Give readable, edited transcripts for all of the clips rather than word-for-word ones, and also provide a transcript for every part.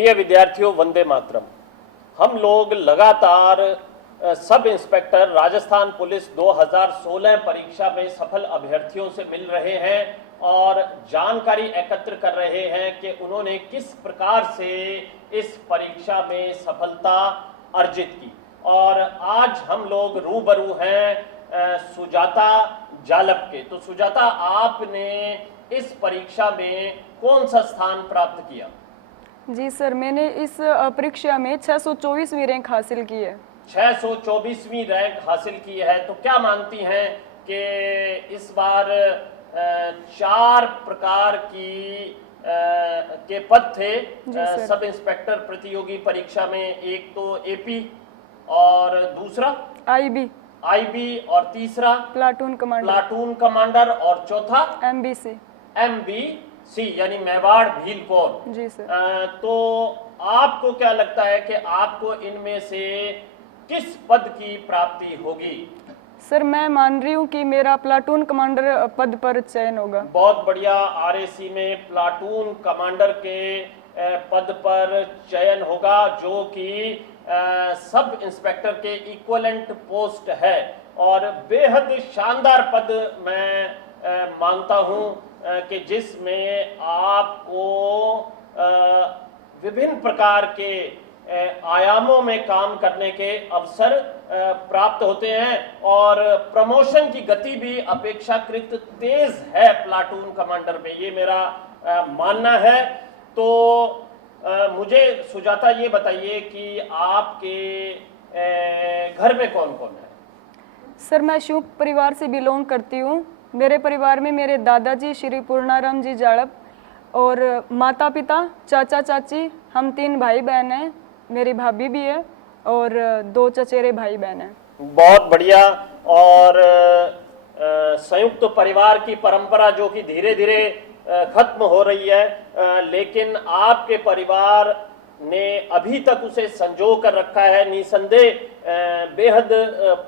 प्रिय विद्यार्थियों, वंदे मातरम। हम लोग लगातार सब इंस्पेक्टर राजस्थान पुलिस 2016 परीक्षा में सफल अभ्यर्थियों से मिल रहे हैं और जानकारी एकत्र कर रहे हैं कि उन्होंने किस प्रकार से इस परीक्षा में सफलता अर्जित की। और आज हम लोग रूबरू हैं सुजाता जालप के। तो सुजाता, आपने इस परीक्षा में कौन सा स्थान प्राप्त किया? जी सर, मैंने इस परीक्षा में 624वीं रैंक हासिल की है। 624वीं रैंक हासिल की है। तो क्या मानती हैं कि इस बार 4 प्रकार के पद थे सब इंस्पेक्टर प्रतियोगी परीक्षा में। एक तो एपी और दूसरा आईबी और तीसरा प्लाटून कमांडर और चौथा एमबीसी यानी मेवाड़ भील कोर। जी सर। तो आपको क्या लगता है कि आपको इनमें से किस पद की प्राप्ति होगी? सर, मैं मान रही हूँ कि मेरा प्लाटून कमांडर पद पर चयन होगा। बहुत बढ़िया। आरएसी में प्लाटून कमांडर के पद पर चयन होगा, जो कि सब इंस्पेक्टर के इक्विवेलेंट पोस्ट है और बेहद शानदार पद मैं मानता हूं कि जिसमें आपको विभिन्न प्रकार के आयामों में काम करने के अवसर प्राप्त होते हैं और प्रमोशन की गति भी अपेक्षाकृत तेज है प्लाटून कमांडर में, ये मेरा मानना है। तो मुझे सुजाता ये बताइए कि आपके घर में कौन कौन है? सर, मैं शुभ परिवार से बिलोंग करती हूँ। मेरे परिवार में मेरे दादाजी श्री पूर्णाराम जी जाड़प और माता पिता, चाचा चाची, हम 3 भाई बहन हैं। मेरी भाभी भी है और 2 चचेरे भाई बहन हैं। बहुत बढ़िया। और संयुक्त परिवार की परंपरा जो कि धीरे धीरे खत्म हो रही है, लेकिन आपके परिवार ने अभी तक उसे संजो कर रखा है, निसंदेह बेहद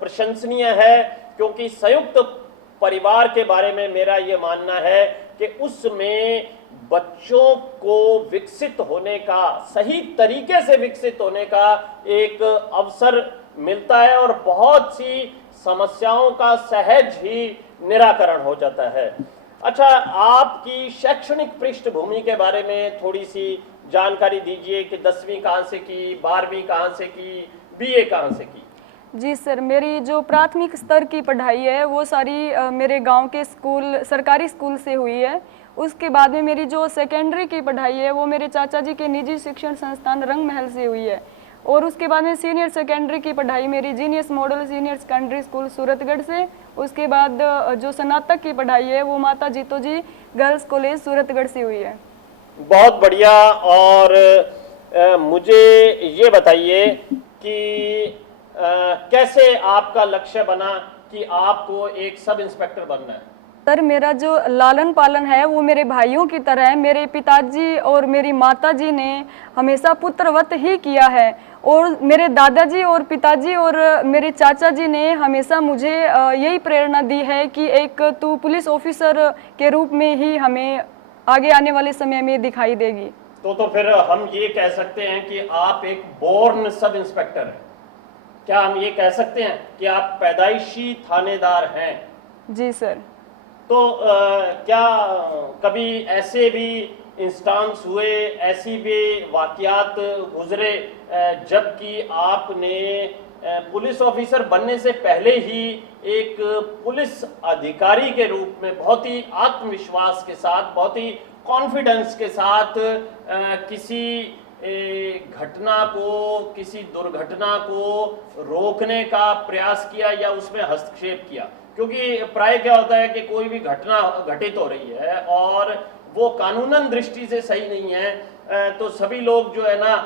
प्रशंसनीय है। क्योंकि संयुक्त परिवार के बारे में मेरा ये मानना है कि उसमें बच्चों को विकसित होने का, सही तरीके से विकसित होने का एक अवसर मिलता है और बहुत सी समस्याओं का सहज ही निराकरण हो जाता है। अच्छा, आपकी शैक्षणिक पृष्ठभूमि के बारे में थोड़ी सी जानकारी दीजिए कि 10वीं कहाँ से की, 12वीं कहाँ से की, बीए कहाँ से की? जी सर, मेरी जो प्राथमिक स्तर की पढ़ाई है वो सारी मेरे गांव के स्कूल, सरकारी स्कूल से हुई है। उसके बाद में मेरी जो सेकेंडरी की पढ़ाई है वो मेरे चाचा जी के निजी शिक्षण संस्थान रंग महल से हुई है। और उसके बाद में सीनियर सेकेंडरी की पढ़ाई मेरी genius model senior secondary school Suratgarh से। उसके बाद जो स्नातक की पढ़ाई है वो माता जीतो जी गर्ल्स कॉलेज सूरतगढ़ से हुई है। बहुत बढ़िया। और मुझे ये बताइए कि कैसे आपका लक्ष्य बना कि आपको एक सब इंस्पेक्टर बनना है? सर, मेरा जो लालन पालन है वो मेरे भाइयों की तरह है। मेरे पिताजी और मेरी माताजी ने हमेशा पुत्रवत ही किया है और मेरे दादाजी और पिताजी और मेरे चाचा जी ने हमेशा मुझे यही प्रेरणा दी है कि एक तू पुलिस ऑफिसर के रूप में ही हमें आगे आने वाले समय में दिखाई देगी। तो फिर हम ये कह सकते हैं कि आप एक बोर्न सब इंस्पेक्टर हैं। क्या हम ये कह सकते हैं कि आप पैदाइशी थानेदार हैं? जी सर। तो क्या कभी ऐसे भी इंस्टांस हुए, ऐसी भी वाकयात गुजरे जबकि आपने पुलिस ऑफिसर बनने से पहले ही एक पुलिस अधिकारी के रूप में बहुत ही आत्मविश्वास के साथ, बहुत ही कॉन्फिडेंस के साथ किसी घटना को, किसी दुर्घटना को रोकने का प्रयास किया या उसमें हस्तक्षेप किया? क्योंकि प्राय क्या होता है कि कोई भी घटना घटित हो रही है और वो कानूनन दृष्टि से सही नहीं है, तो सभी लोग जो है ना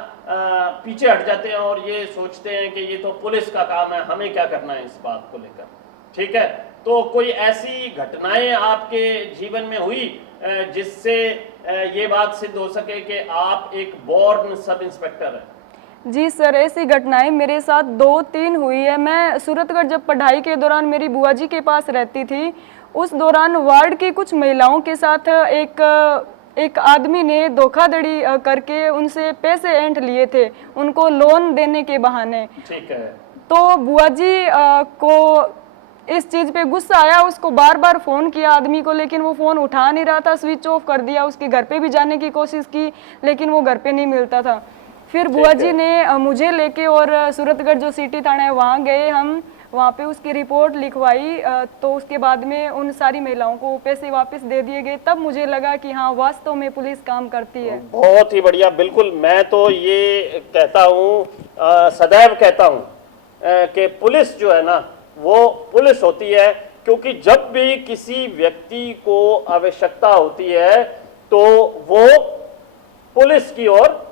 पीछे हट जाते हैं और ये सोचते हैं कि ये तो पुलिस का काम है, हमें क्या करना है इस बात को लेकर। ठीक है, तो कोई ऐसी घटनाएं आपके जीवन में हुई जिससे ये बात सिद्ध हो सके कि आप एक बोर्न सब इंस्पेक्टर हैं? जी सर, ऐसी घटनाएं मेरे साथ 2-3 हुई है। मैं सूरतगढ़ जब पढ़ाई के दौरान मेरी बुआ जी के पास रहती थी, उस दौरान वार्ड की कुछ महिलाओं के साथ एक एक आदमी ने धोखाधड़ी करके उनसे पैसे ऐंठ लिए थे, उनको लोन देने के बहाने। ठीक है। तो बुआ जी को इस चीज़ पे गुस्सा आया, उसको बार बार फ़ोन किया आदमी को, लेकिन वो फ़ोन उठा नहीं रहा था, स्विच ऑफ कर दिया। उसके घर पे भी जाने की कोशिश की, लेकिन वो घर पे नहीं मिलता था। फिर बुआ जी ने मुझे लेके और सूरतगढ़ जो सिटी थाना है वहाँ गए हम, वहाँ पे उसकी रिपोर्ट लिखवाई। तो उसके बाद में उन सारी महिलाओं को पैसे वापस दे दिए गए। तब मुझे लगा कि हाँ, वास्तव में पुलिस काम करती है। बहुत ही बढ़िया। बिल्कुल, मैं तो ये कहता हूँ, सदैव कहता हूँ कि पुलिस जो है ना वो पुलिस होती है, क्योंकि जब भी किसी व्यक्ति को आवश्यकता होती है तो वो पुलिस की ओर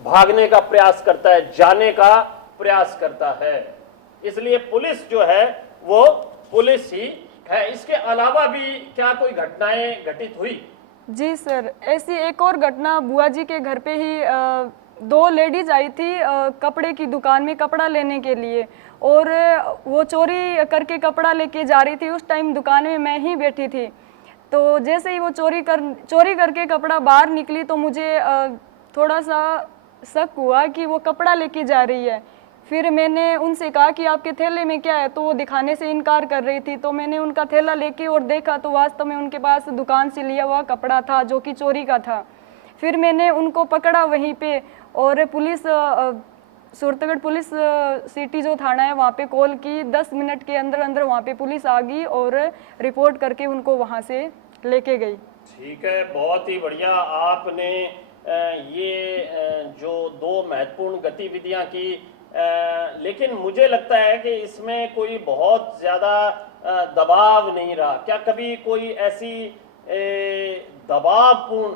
भागने का प्रयास करता है, जाने का प्रयास करता है। इसलिए पुलिस जो है वो पुलिस ही है। इसके अलावा भी क्या कोई घटनाएं घटित हुई? जी सर, ऐसी एक और घटना, बुआ जी के घर पे ही दो लेडीज आई थी कपड़े की दुकान में कपड़ा लेने के लिए, और वो चोरी करके कपड़ा लेके जा रही थी। उस टाइम दुकान में मैं ही बैठी थी। तो जैसे ही वो चोरी करके कपड़ा बाहर निकली तो मुझे थोड़ा सा शक हुआ कि वो कपड़ा लेके जा रही है। फिर मैंने उनसे कहा कि आपके थैले में क्या है, तो वो दिखाने से इनकार कर रही थी। तो मैंने उनका थैला लेके और देखा तो वास्तव में उनके पास दुकान से लिया हुआ कपड़ा था जो कि चोरी का था। फिर मैंने उनको पकड़ा वहीं पे, और पुलिस सूरतगढ़ पुलिस सिटी जो थाना है वहाँ पे कॉल की। 10 मिनट के अंदर अंदर वहाँ पे पुलिस आ गई और रिपोर्ट करके उनको वहाँ से लेके गई। ठीक है, बहुत ही बढ़िया। आपने ये जो दो महत्वपूर्ण गतिविधियां की, लेकिन मुझे लगता है कि इसमें कोई बहुत ज़्यादा दबाव नहीं रहा। क्या कभी कोई ऐसी दबावपूर्ण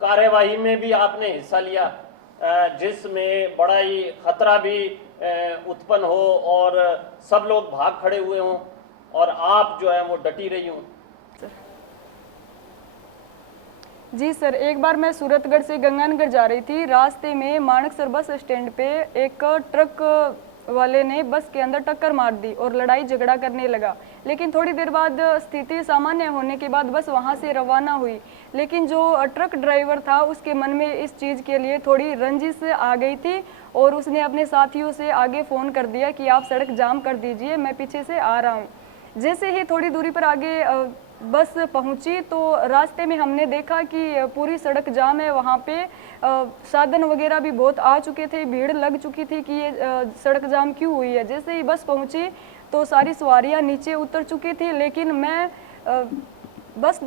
कार्यवाही में भी आपने हिस्सा लिया जिसमें बड़ा ही खतरा भी उत्पन्न हो और सब लोग भाग खड़े हुए हों और आप जो है वो डटी रही हों? जी सर, एक बार मैं सूरतगढ़ से गंगानगर जा रही थी। रास्ते में माणकसर बस स्टैंड पे एक ट्रक वाले ने बस के अंदर टक्कर मार दी और लड़ाई झगड़ा करने लगा। लेकिन थोड़ी देर बाद स्थिति सामान्य होने के बाद बस वहां से रवाना हुई। लेकिन जो ट्रक ड्राइवर था उसके मन में इस चीज़ के लिए थोड़ी रंजिश आ गई थी और उसने अपने साथियों से आगे फ़ोन कर दिया कि आप सड़क जाम कर दीजिए, मैं पीछे से आ रहा हूँ। जैसे ही थोड़ी दूरी पर आगे बस पहुंची तो रास्ते में हमने देखा कि पूरी सड़क जाम है। वहाँ पे साधन वगैरह भी बहुत आ चुके थे, भीड़ लग चुकी थी कि ये सड़क जाम क्यों हुई है। जैसे ही बस पहुंची तो सारी सवारियां नीचे उतर चुकी थी, लेकिन मैं बस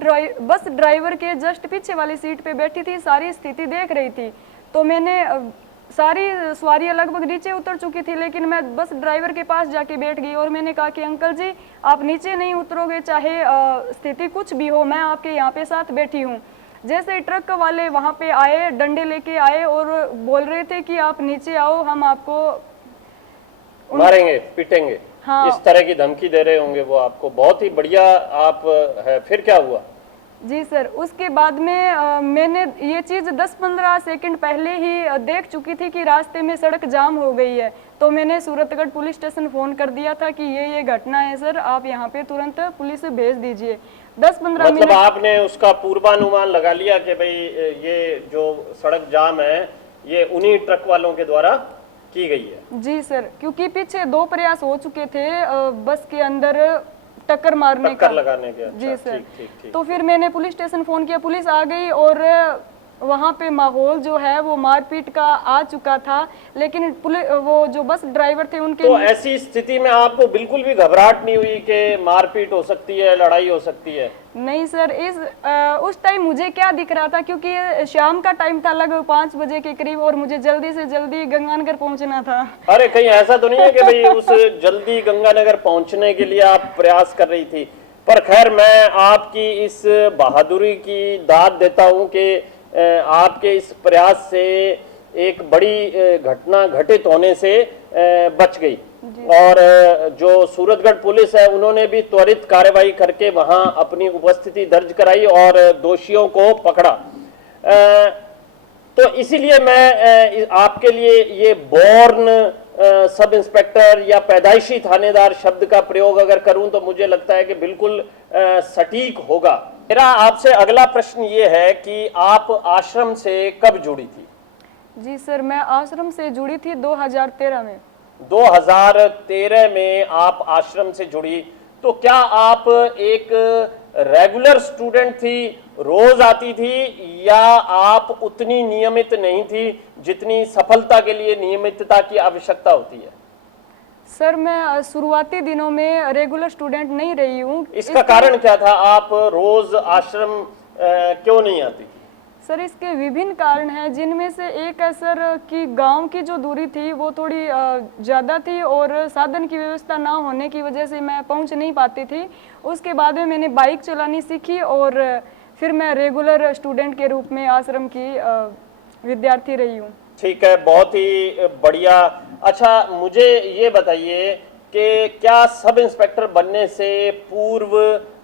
ड्राइवर के जस्ट पीछे वाली सीट पे बैठी थी, सारी स्थिति देख रही थी। तो मैंने सारी सवारियां लगभग नीचे उतर चुकी थी, लेकिन मैं बस ड्राइवर के पास जाके बैठ गई और मैंने कहा कि अंकल जी, आप नीचे नहीं उतरोगे, चाहे स्थिति कुछ भी हो, मैं आपके यहाँ पे साथ बैठी हूँ। जैसे ट्रक वाले वहाँ पे आए, डंडे लेके आए और बोल रहे थे कि आप नीचे आओ, हम आपको मारेंगे, पीटेंगे। हाँ। इस तरह की धमकी दे रहे होंगे वो आपको। बहुत ही बढ़िया आप है। फिर क्या हुआ? जी सर, उसके बाद में मैंने ये चीज़ 10-15 सेकंड पहले ही देख चुकी थी कि रास्ते में सड़क जाम हो गई है। तो मैंने सूरतगढ़ पुलिस स्टेशन फ़ोन कर दिया था कि ये घटना है सर, आप यहाँ पे तुरंत पुलिस भेज दीजिए। 10-15 मिनट। मतलब आपने उसका पूर्वानुमान लगा लिया कि भाई ये जो सड़क जाम है ये उन्हीं ट्रक वालों के द्वारा की गई है? जी सर, क्योंकि पीछे 2 प्रयास हो चुके थे बस के अंदर टक्कर मारने का, लगाने के। जी सर। ठीक। तो फिर मैंने पुलिस स्टेशन फ़ोन किया, पुलिस आ गई और वहाँ पे माहौल जो है वो मारपीट का आ चुका था। लेकिन वो जो बस ड्राइवर थे उनके तो ऐसी स्थिति में आपको बिल्कुल भी घबराहट नहीं हुई कि मारपीट हो सकती है, लड़ाई हो सकती है? नहीं सर, उस टाइम मुझे क्या दिख रहा था, क्योंकि शाम का टाइम था लगभग 5 बजे के करीब और मुझे जल्दी से जल्दी गंगानगर पहुंचना था। अरे कहीं ऐसा तो नहीं है कि भाई उस जल्दी गंगानगर पहुंचने के लिए आप प्रयास कर रही थी? पर खैर, मैं आपकी इस बहादुरी की दाद देता हूं कि आपके इस प्रयास से एक बड़ी घटना घटित होने से बच गई। और जो सूरतगढ़ पुलिस है उन्होंने भी त्वरित कार्रवाई करके वहां अपनी उपस्थिति दर्ज कराई और दोषियों को पकड़ा। तो इसीलिए मैं आपके लिए ये बॉर्न सब इंस्पेक्टर या पैदाइशी थानेदार शब्द का प्रयोग अगर करूं तो मुझे लगता है कि बिल्कुल सटीक होगा। मेरा आपसे अगला प्रश्न ये है कि आप आश्रम से कब जुड़ी थी? जी सर, मैं आश्रम से जुड़ी थी 2013 में। 2013 में आप आश्रम से जुड़ी, तो क्या आप एक रेगुलर स्टूडेंट थी, रोज आती थी, या आप उतनी नियमित नहीं थी जितनी सफलता के लिए नियमितता की आवश्यकता होती है? सर, मैं शुरुआती दिनों में रेगुलर स्टूडेंट नहीं रही हूँ। इसका कारण क्या था? आप रोज आश्रम क्यों नहीं आती थी? सर, इसके विभिन्न कारण हैं, जिनमें से एक है सर कि गांव की जो दूरी थी वो थोड़ी ज़्यादा थी और साधन की व्यवस्था ना होने की वजह से मैं पहुंच नहीं पाती थी। उसके बाद में मैंने बाइक चलानी सीखी और फिर मैं रेगुलर स्टूडेंट के रूप में आश्रम की विद्यार्थी रही हूँ। ठीक है, बहुत ही बढ़िया। अच्छा, मुझे ये बताइए कि क्या सब इंस्पेक्टर बनने से पूर्व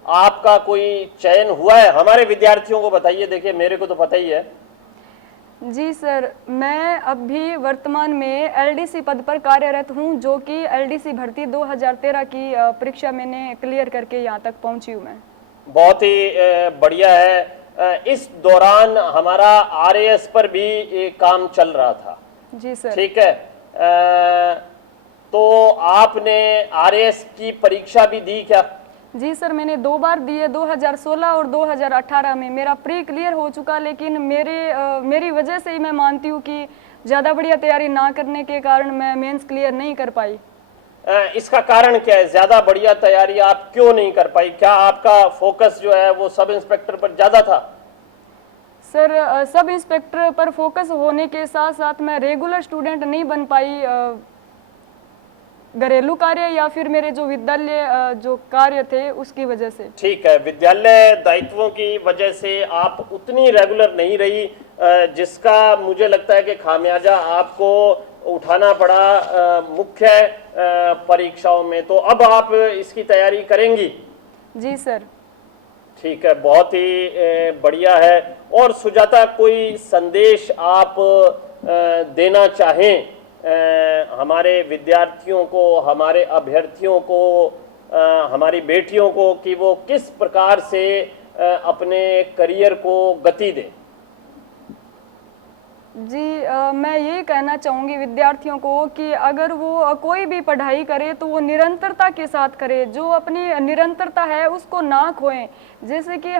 आपका कोई चयन हुआ है? हमारे विद्यार्थियों को बताइए, देखिए मेरे को तो पता ही है। जी सर, मैं अभी वर्तमान में एलडीसी पद पर कार्यरत हूं, जो कि एलडीसी भर्ती 2013 की परीक्षा मैंने क्लियर करके यहां तक पहुंची हूं मैं। बहुत ही बढ़िया है। इस दौरान हमारा आरएएस पर भी काम चल रहा था। जी सर। ठीक है, तो आपने आरएएस की परीक्षा भी दी क्या? जी सर, मैंने 2 बार दिए, 2016 और 2018 में। मेरा प्री क्लियर हो चुका, लेकिन मेरी वजह से ही मैं मानती हूँ कि ज़्यादा बढ़िया तैयारी ना करने के कारण मैं मेंस क्लियर नहीं कर पाई। इसका कारण क्या है? ज़्यादा बढ़िया तैयारी आप क्यों नहीं कर पाई? क्या आपका फोकस जो है वो सब इंस्पेक्टर पर ज़्यादा था? सर, सब इंस्पेक्टर पर फोकस होने के साथ साथ मैं रेगुलर स्टूडेंट नहीं बन पाई। घरेलू कार्य या फिर मेरे जो विद्यालय जो कार्य थे उसकी वजह से। ठीक है, विद्यालय दायित्वों की वजह से आप उतनी रेगुलर नहीं रही, जिसका मुझे लगता है कि खामियाजा आपको उठाना पड़ा मुख्य परीक्षाओं में। तो अब आप इसकी तैयारी करेंगी? जी सर। ठीक है, बहुत ही बढ़िया है। और सुजाता, कोई संदेश आप देना चाहें हमारे विद्यार्थियों को, हमारे अभ्यर्थियों को, हमारी बेटियों को, कि वो किस प्रकार से अपने करियर को गति दें? जी, मैं यही कहना चाहूँगी विद्यार्थियों को कि अगर वो कोई भी पढ़ाई करे तो वो निरंतरता के साथ करे, जो अपनी निरंतरता है उसको ना खोएं। जैसे कि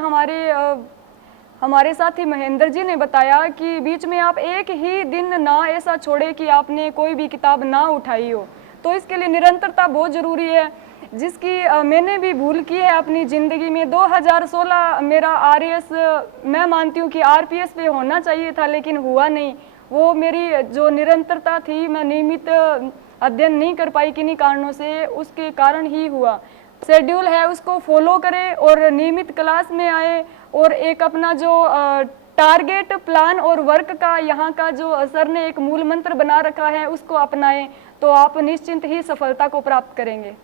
हमारे साथी महेंद्र जी ने बताया कि बीच में आप एक ही दिन ना ऐसा छोड़े कि आपने कोई भी किताब ना उठाई हो, तो इसके लिए निरंतरता बहुत ज़रूरी है, जिसकी मैंने भी भूल की है अपनी ज़िंदगी में। 2016 मेरा आरएएस, मैं मानती हूँ कि आरपीएस पे होना चाहिए था, लेकिन हुआ नहीं। वो मेरी जो निरंतरता थी, मैं नियमित अध्ययन नहीं कर पाई किन्हीं कारणों से, उसके कारण ही हुआ। शेड्यूल है उसको फॉलो करें और नियमित क्लास में आए, और एक अपना जो टारगेट, प्लान और वर्क का यहाँ का जो सर ने एक मूल मंत्र बना रखा है उसको अपनाएं, तो आप निश्चिंत ही सफलता को प्राप्त करेंगे।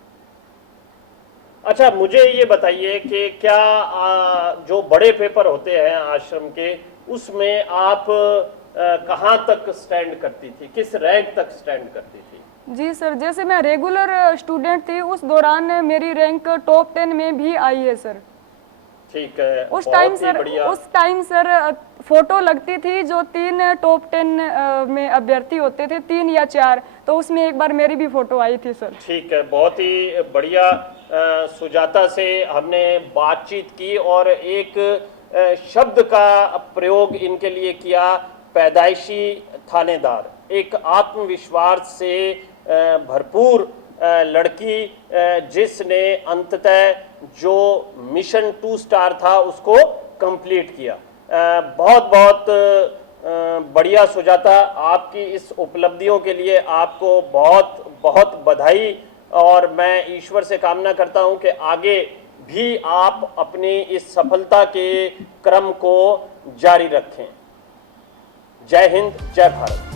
अच्छा, मुझे ये बताइए कि क्या जो बड़े पेपर होते हैं आश्रम के, उसमें आप कहाँ तक स्टैंड करती थी? किस रैंक तक स्टैंड करती थी? जी सर, जैसे मैं रेगुलर स्टूडेंट थी, उस दौरान मेरी रैंक टॉप 10 में भी आई है सर। ठीक है, उस टाइम सर फोटो लगती थी, जो 3 टॉप 10 में अभ्यर्थी होते थे, 3 या 4, तो उसमें एक बार मेरी भी फोटो आई थी सर। ठीक है, बहुत ही बढ़िया। सुजाता से हमने बातचीत की और एक शब्द का प्रयोग इनके लिए किया, पैदाइशी थानेदार। एक आत्मविश्वास से भरपूर लड़की, जिसने अंततः जो मिशन 2 स्टार था उसको कंप्लीट किया। बहुत बहुत बढ़िया सुजाता, आपकी इस उपलब्धियों के लिए आपको बहुत बहुत बधाई, और मैं ईश्वर से कामना करता हूं कि आगे भी आप अपनी इस सफलता के क्रम को जारी रखें। जय हिंद, जय भारत।